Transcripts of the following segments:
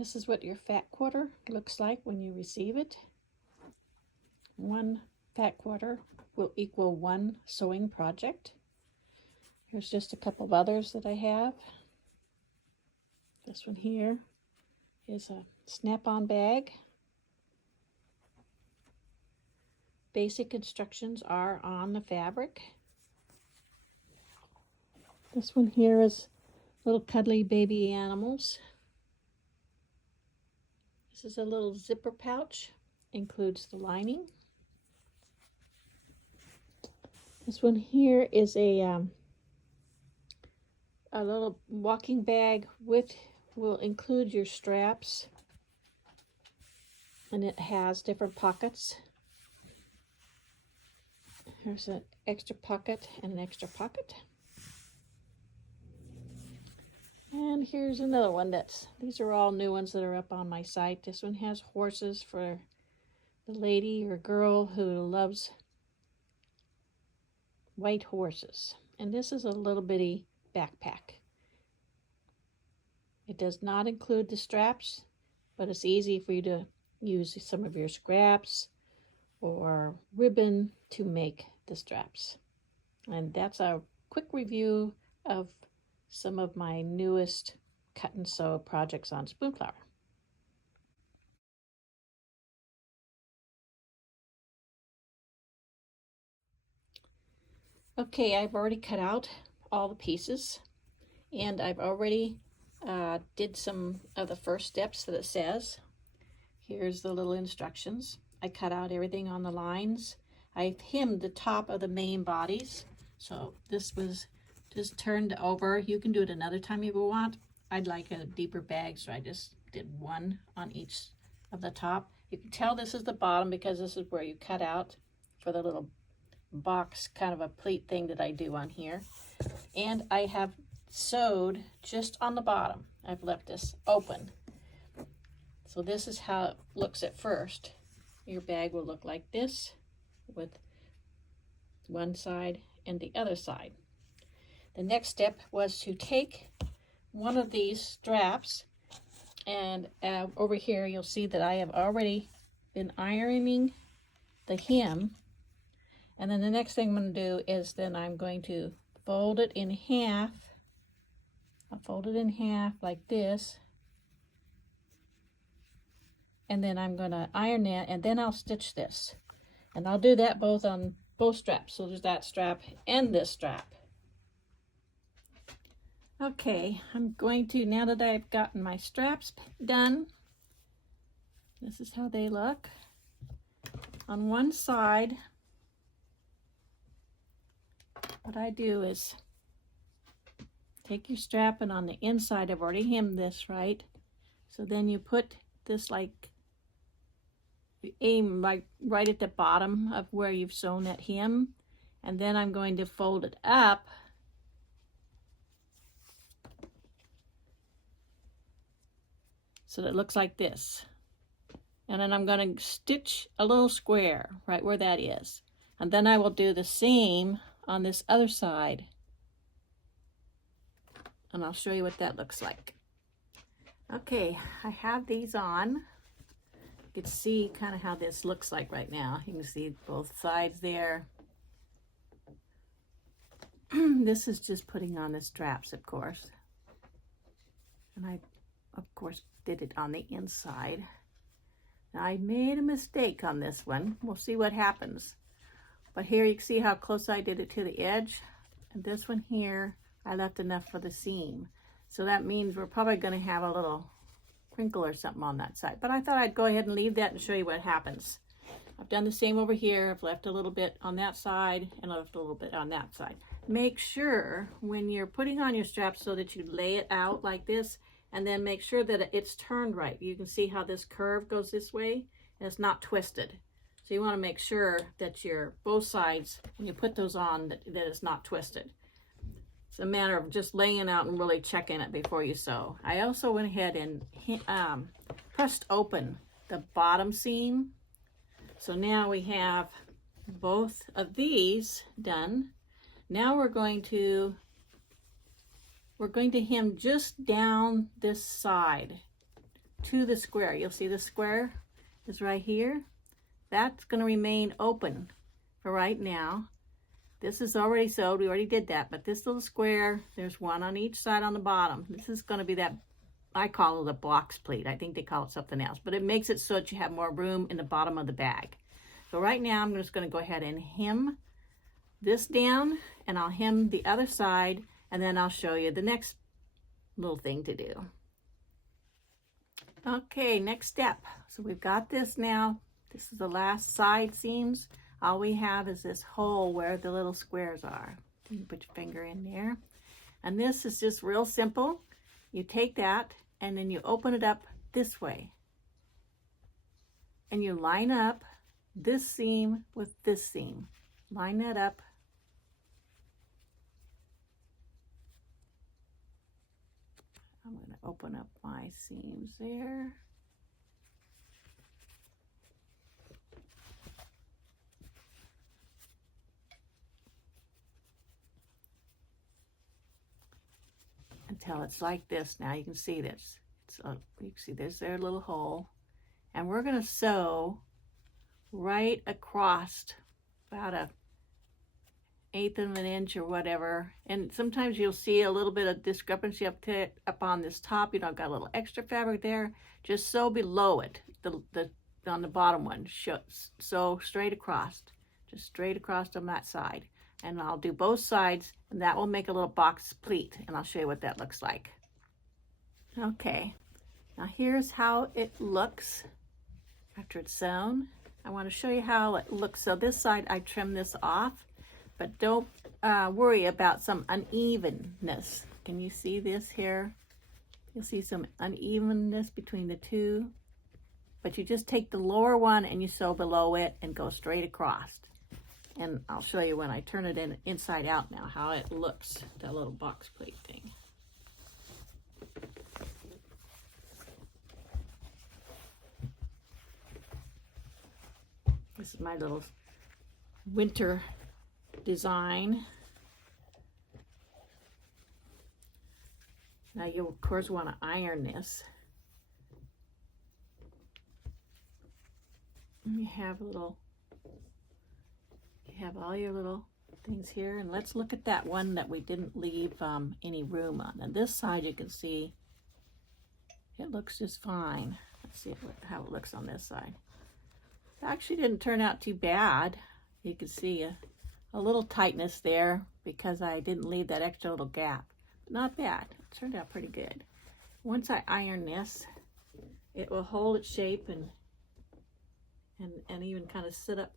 This is what your fat quarter looks like when you receive it. One fat quarter will equal one sewing project. Here's just a couple of others that I have. This one here is a snap-on bag. Basic instructions are on the fabric. This one here is little cuddly baby animals. This is a little zipper pouch, includes the lining. This one here is a little walking bag will include your straps, and it has different pockets. There's an extra pocket and an extra pocket. And here's another one these are all new ones that are up on my site. This one has horses for the lady or girl who loves white horses. And this is a little bitty backpack. It does not include the straps, but it's easy for you to use some of your scraps or ribbon to make the straps. And that's a quick review of some of my newest cut and sew projects on Spoonflower. Okay, I've already cut out all the pieces, and I've already did some of the first steps that it says. Here's the little instructions. I cut out everything on the lines. I hemmed the top of the main bodies, so this was just turned over. You can do it another time if you want. I'd like a deeper bag, so I just did one on each of the top. You can tell this is the bottom because this is where you cut out for the little box kind of a pleat thing that I do on here. And I have sewed just on the bottom. I've left this open. So this is how it looks at first. Your bag will look like this with one side and the other side. The next step was to take one of these straps, and over here you'll see that I have already been ironing the hem. And then the next thing I'm going to do is then I'm going to fold it in half. I'll fold it in half like this. And then I'm going to iron that, and then I'll stitch this. And I'll do that both on both straps. So there's that strap and this strap. Okay, I'm going to, now that I've gotten my straps done, this is how they look. On one side, what I do is take your strap, and on the inside, I've already hemmed this, right? So then you put this you aim like right at the bottom of where you've sewn that hem, and then I'm going to fold it up so that it looks like this. And then I'm going to stitch a little square right where that is. And then I will do the same on this other side. And I'll show you what that looks like. Okay, I have these on. You can see kind of how this looks like right now. You can see both sides there. This is just putting on the straps, of course. And I, of course, did it on the inside. Now I made a mistake on this one. We'll see what happens. But here you can see how close I did it to the edge. And this one here, I left enough for the seam. So that means we're probably going to have a little crinkle or something on that side. But I thought I'd go ahead and leave that and show you what happens. I've done the same over here. I've left a little bit on that side and left a little bit on that side. Make sure when you're putting on your straps so that you lay it out like this, and then make sure that it's turned right. You can see how this curve goes this way and it's not twisted. So you want to make sure that your both sides, when you put those on, that it's not twisted. It's a matter of just laying it out and really checking it before you sew. I also went ahead and pressed open the bottom seam. So now we have both of these done. Now we're going to hem just down this side. to the square. You'll see the square is right here. That's going to remain open for right now. This is already sewed. We already did that, but this little square, there's one on each side on the bottom. This is going to be that, I call it a box pleat. I think they call it something else, but it makes it so that you have more room in the bottom of the bag. So right now I'm just going to go ahead and hem this down, and I'll hem the other side, and then I'll show you the next little thing to do. Okay, next step. So we've got this now. This is the last side seams. All we have is this hole where the little squares are. You can put your finger in there. And this is just real simple. You take that and then you open it up this way. And you line up this seam with this seam. Line that up. I'm going to open up my seams there. Until it's like this. Now you can see this. You can see there's their little hole. And we're going to sew right across about a 1/8 of an inch or whatever. And sometimes you'll see a little bit of discrepancy up on this top. You know, I've got a little extra fabric there. Just sew below it, on the bottom one. Sew straight across, just straight across on that side. And I'll do both sides, and that will make a little box pleat, and I'll show you what that looks like. Okay, now here's how it looks after it's sewn. I want to show you how it looks. So this side, I trim this off, but don't worry about some unevenness. Can you see this here? You'll see some unevenness between the two, but you just take the lower one and you sew below it and go straight across. And I'll show you when I turn it inside out now how it looks, that little box plate thing. This is my little winter design. Now you'll of course want to iron this. You have all your little things here, and let's look at that one that we didn't leave any room on. And this side you can see it looks just fine. Let's see how it looks on this side. It actually didn't turn out too bad. You can see a little tightness there because I didn't leave that extra little gap. But not bad. It turned out pretty good. Once I iron this, it will hold its shape and even kind of sit up.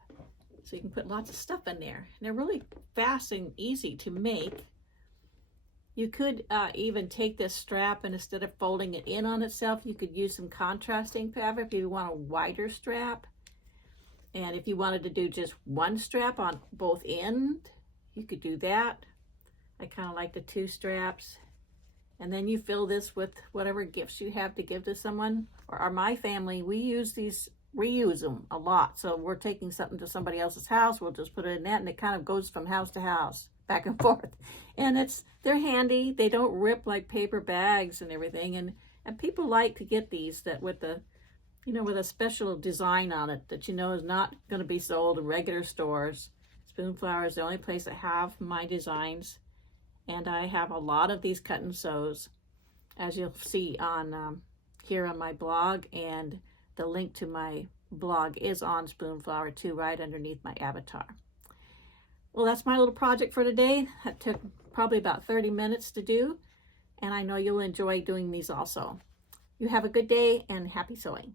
So you can put lots of stuff in there. And they're really fast and easy to make. You could even take this strap, and instead of folding it in on itself, you could use some contrasting fabric if you want a wider strap. And if you wanted to do just one strap on both ends, you could do that. I kind of like the 2 straps. And then you fill this with whatever gifts you have to give to someone. Or my family, we reuse them a lot. So we're taking something to somebody else's house, we'll just put it in that, and it kind of goes from house to house, back and forth. And they're handy. They don't rip like paper bags and everything. And people like to get these with a special design on it that is not going to be sold in regular stores. Spoonflower is the only place that have my designs, and I have a lot of these cut and sews, as you'll see on here on my blog, and the link to my blog is on Spoonflower too, right underneath my avatar. Well, that's my little project for today. That took probably about 30 minutes to do, and I know you'll enjoy doing these also. You have a good day and happy sewing.